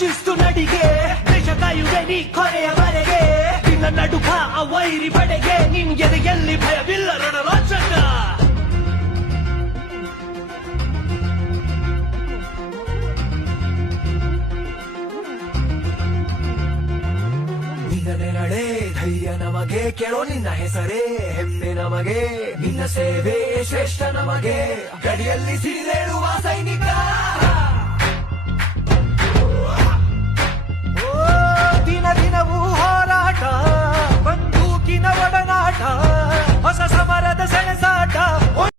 ಶಿಸ್ತು ನಡಿಗೆ ದೇಶ ಕಾಯುವೆ ನೀ ಕೊನೆಯವರೆಗೆ ನಿನ್ನ ನಡುಕ ಆ ವೈರಿ ಪಡೆಗೆ ನಿನ್ಗೆದೆಯಲ್ಲಿ ಭಯವಿಲ್ಲ ರಣರಾಜಕ ನಿನ್ನ ನಡೆ ಧೈರ್ಯ ನಮಗೆ ಕೇಳೋ ನಿನ್ನ ಹೆಸರೇ ಹೆಮ್ಮೆ ನಮಗೆ ನಿನ್ನ ಸೇವೆ ಶ್ರೇಷ್ಠ ನಮಗೆ ಗಡಿಯಲ್ಲಿ ಸಿಡಿದೇಳುವ ಸೈನಿಕ ದಿನ ದಿನವೂ ಹೋರಾಟ ಬಂದೂಕಿನ ಒಡನಾಟ ಹೊಸ ಸಮರದ ಸೆಣಸಾಟ